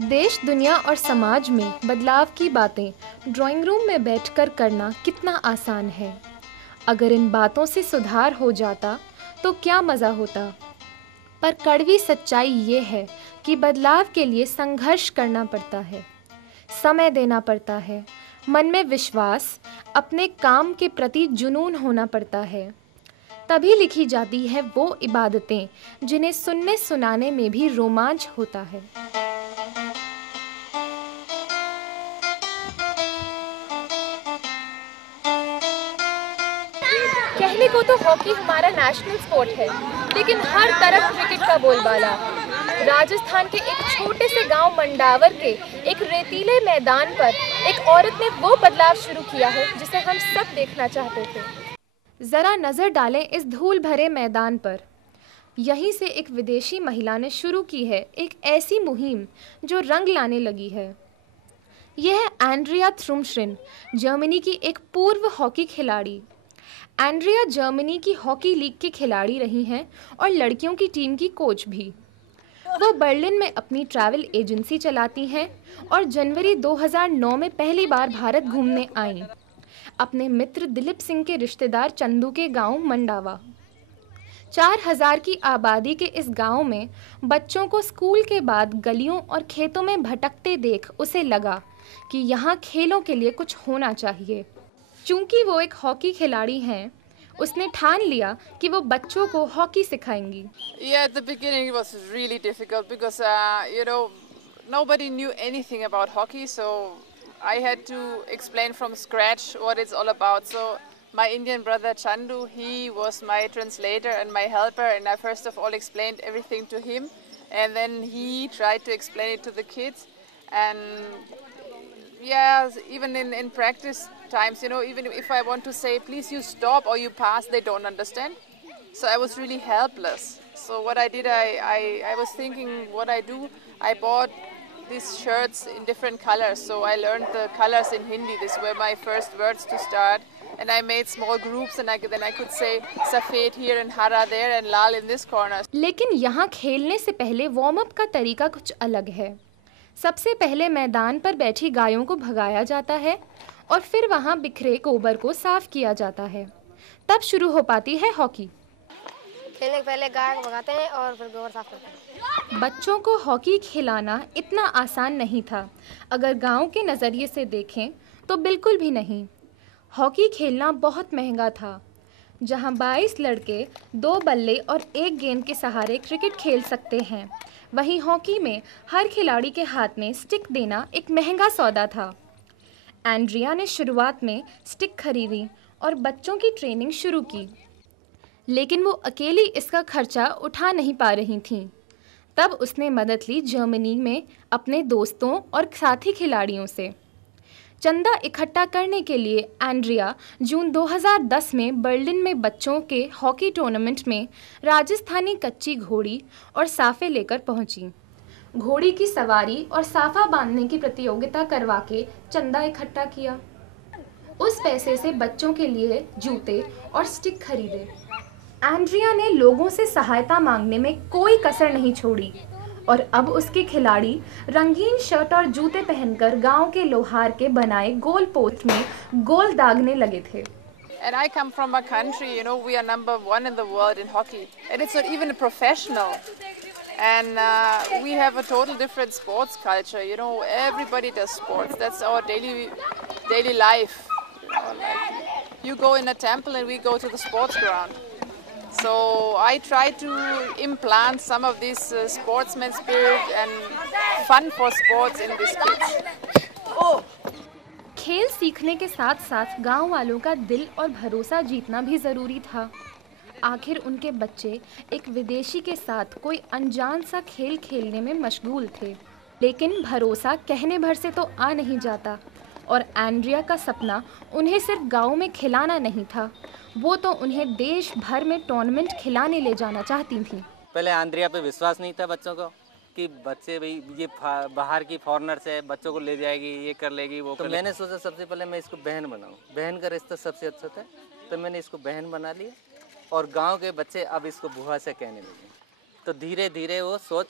देश, दुनिया और समाज में बदलाव की बातें ड्राइंग रूम में बैठकर करना कितना आसान है। अगर इन बातों से सुधार हो जाता तो क्या मज़ा होता। पर कड़वी सच्चाई ये है कि बदलाव के लिए संघर्ष करना पड़ता है, समय देना पड़ता है, मन में विश्वास, अपने काम के प्रति जुनून होना पड़ता है। तभी लिखी जाती है वो इबादतें जिन्हें सुनने सुनाने में भी रोमांच होता है। कहने को तो हॉकी हमारा नेशनल स्पोर्ट है, लेकिन हर तरफ क्रिकेट का बोलबाला। राजस्थान के एक छोटे से गांव मंडावर के एक रेतीले मैदान पर एक औरत ने वो बदलाव शुरू किया है जिसे हम सब देखना चाहते थे। जरा नजर डालें इस धूल भरे मैदान पर। यहीं से एक विदेशी महिला ने शुरू की है एक ऐसी मुहिम जो रंग लाने लगी है। यह है एंड्रिया थ्रुमश्रिन, जर्मनी की एक पूर्व हॉकी खिलाड़ी। एंड्रिया जर्मनी की हॉकी लीग की खिलाड़ी रही हैं और लड़कियों की टीम की कोच भी। वो बर्लिन में अपनी ट्रैवल एजेंसी चलाती हैं और जनवरी 2009 में पहली बार भारत घूमने आईं, अपने मित्र दिलीप सिंह के रिश्तेदार चंदू के गांव मंडावा। 4000 की आबादी के इस गांव में बच्चों को स्कूल के बाद गलियों और खेतों में भटकते देख उसे लगा कि यहाँ खेलों के लिए कुछ होना चाहिए। चूंकि वो एक हॉकी खिलाड़ी हैं, उसने ठान लिया कि वो बच्चों को hockey सिखाएंगी। Yeah, at the beginning it was really difficult because nobody knew anything about hockey, so I had to explain from scratch what it's all about. So my Indian brother Chandu, he was my translator and my helper, and I first of all explained everything to him, and then he tried to explain it to the kids. And yeah, even in practice times, even if I want to say, please you stop or you pass, they don't understand. So I was really helpless. So what I did, I was thinking what I do. I bought these shirts in different colors. So I learned the colors in Hindi. These were my first words to start. And I made small groups, and then I could say safed here and hara there and lal in this corner. लेकिन यहाँ खेलने से पहले warm up का तरीका कुछ अलग है। सबसे पहले मैदान पर बैठी गायों को भगाया जाता है और फिर वहाँ बिखरे गोबर को साफ किया जाता है। तब शुरू हो पाती है हॉकी। खेलने के पहले गाय को भगाते हैं और फिर गोबर साफ करते हैं। बच्चों को हॉकी खिलाना इतना आसान नहीं था। अगर गांव के नज़रिए से देखें तो बिल्कुल भी नहीं। हॉकी खेलना बहुत महंगा था। जहां 22 लड़के 2 बल्ले और 1 गेंद के सहारे क्रिकेट खेल सकते हैं, वहीं हॉकी में हर खिलाड़ी के हाथ में स्टिक देना एक महंगा सौदा था। एंड्रिया ने शुरुआत में स्टिक खरीदी और बच्चों की ट्रेनिंग शुरू की, लेकिन वो अकेली इसका खर्चा उठा नहीं पा रही थीं। तब उसने मदद ली जर्मनी में अपने दोस्तों और साथी खिलाड़ियों से। चंदा इकट्ठा करने के लिए एंड्रिया जून 2010 में बर्लिन में बच्चों के हॉकी टूर्नामेंट में राजस्थानी कच्ची घोड़ी और साफे लेकर पहुंची। घोड़ी की सवारी और साफा बांधने की प्रतियोगिता करवा के चंदा इकट्ठा किया। उस पैसे से बच्चों के लिए जूते और स्टिक खरीदे। एंड्रिया ने लोगों से सहायता मांगने में कोई कसर नहीं छोड़ी और अब उसके खिलाड़ी रंगीन शर्ट और जूते पहनकर गांव के लोहार के बनाए गोल पोस्ट में गोल दागने लगे थे। And I come from a country, we are #1 in the world in hockey, and it's not even professional. And we have a total different sports culture. Everybody does sports. That's our daily life. Like you go in a temple and we go to the sports ground. So I try to implant some of this sportsman spirit and fun for sports in these kids. खेल सीखने के साथ साथ गांव वालों का दिल और भरोसा जीतना भी ज़रूरी था। आखिर उनके बच्चे एक विदेशी के साथ कोई अनजान सा खेल खेलने में मशगूल थे। लेकिन भरोसा कहने भर से तो आ नहीं जाता और एंड्रिया का सपना उन्हें सिर्फ गांव में खिलाना नहीं था, वो तो उन्हें देश भर में टूर्नामेंट खिलाने ले जाना चाहती थी। पहले एंड्रिया पे विश्वास नहीं था बच्चों को कि बच्चे भाई ये बाहर की फॉरेनर से बच्चों को ले जाएगी, ये कर लेगी वो। तो मैंने सोचा सबसे पहले मैं इसको बहन बनाऊं। बहन का रिश्ता सबसे अच्छा था, तो मैंने इसको बहन बना लिया और गांव के बच्चे अब इसको बुआ से कहने लगे। तो धीरे धीरे वो सोच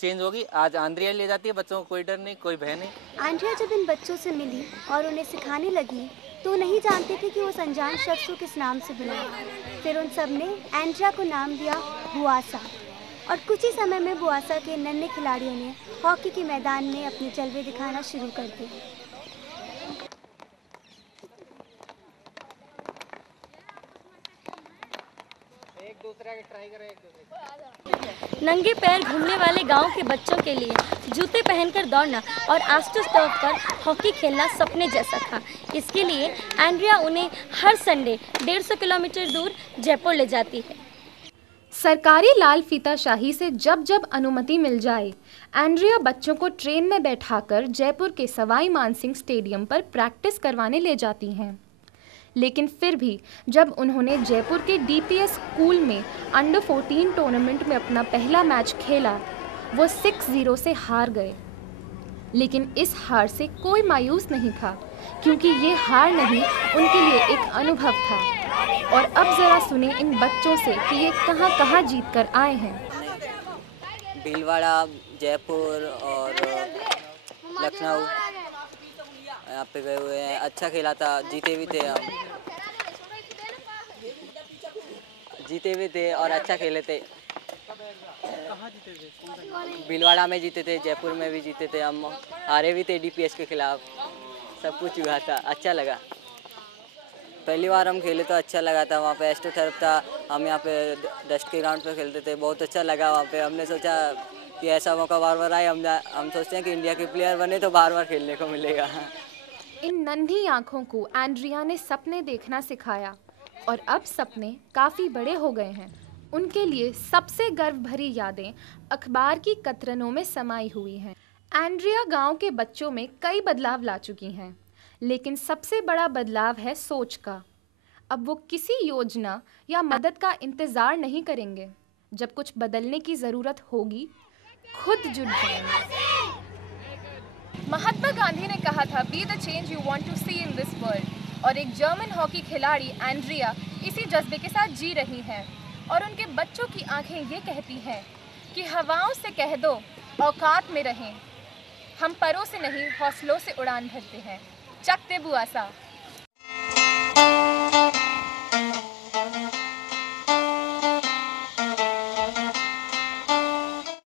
चेंज होगी। आज आंद्रिया ले जाती है बच्चों को, कोई डर नहीं, कोई भय नहीं। आंद्रिया जब इन बच्चों से मिली और उन्हें सिखाने लगी तो नहीं जानते थे कि उस अनजान शख्स को किस नाम से बुलाया। फिर उन सब ने आंद्रिया को नाम दिया बुआसा, और कुछ ही समय में बुआसा के नन्हे खिलाड़ियों ने हॉकी के मैदान में अपने जलवे दिखाना शुरू कर दिए। नंगे पैर घूमने वाले गांव के बच्चों के लिए जूते पहनकर दौड़ना और आस्टूस टर्फ पर हॉकी खेलना सपने जैसा था। इसके लिए आंद्रिया उन्हें हर संडे 150 किलोमीटर दूर जयपुर ले जाती है। सरकारी लाल फीताशाही से जब जब अनुमति मिल जाए, आंद्रिया बच्चों को ट्रेन में बैठाकर जयपुर के सवाई मानसिंह स्टेडियम पर प्रैक्टिस करवाने ले जाती हैं। लेकिन फिर भी जब उन्होंने जयपुर के डीपीएस स्कूल में अंडर 14 टूर्नामेंट में अपना पहला मैच खेला, वो 6-0 से हार गए। लेकिन इस हार से कोई मायूस नहीं था, क्योंकि ये हार नहीं, उनके लिए एक अनुभव था। और अब ज़रा सुने इन बच्चों से कि ये कहाँ कहाँ जीत कर आए हैं। भीलवाड़ा, जयपुर और लखनऊ यहाँ पे गए हुए हैं। अच्छा खेला था, जीते भी थे हम, जीते भी थे और अच्छा खेले थे। भीलवाड़ा में जीते थे, जयपुर में भी जीते थे हम, हारे भी थे डीपीएस के खिलाफ। सब कुछ हुआ था, अच्छा लगा। पहली बार हम खेले तो अच्छा लगा था। वहाँ पे एस्ट्रोटर्फ था, हम यहाँ पे डस्ट के ग्राउंड पे खेलते थे, बहुत अच्छा लगा वहाँ पे। हमने सोचा कि ऐसा मौका बार बार आए। हम सोचते हैं कि इंडिया के प्लेयर बने तो बार बार खेलने को मिलेगा। इन नन्ही आँखों को आंद्रिया ने सपने देखना सिखाया, और अब सपने काफ़ी बड़े हो गए हैं। उनके लिए सबसे गर्व भरी यादें अखबार की कतरनों में समाई हुई हैं। आंद्रिया गांव के बच्चों में कई बदलाव ला चुकी हैं, लेकिन सबसे बड़ा बदलाव है सोच का। अब वो किसी योजना या मदद का इंतज़ार नहीं करेंगे। जब कुछ बदलने की ज़रूरत होगी, खुद जुट जाएंगे। महात्मा गांधी ने कहा था, be the change you want to see in this world. और एक जर्मन हॉकी खिलाड़ी आंद्रिया इसी जज्बे के साथ जी रही हैं, और उनके बच्चों की आंखें ये कहती हैं कि हवाओं से कह दो औकात में रहें, हम परों से नहीं हौसलों से उड़ान भरते हैं। चकते बुआसा।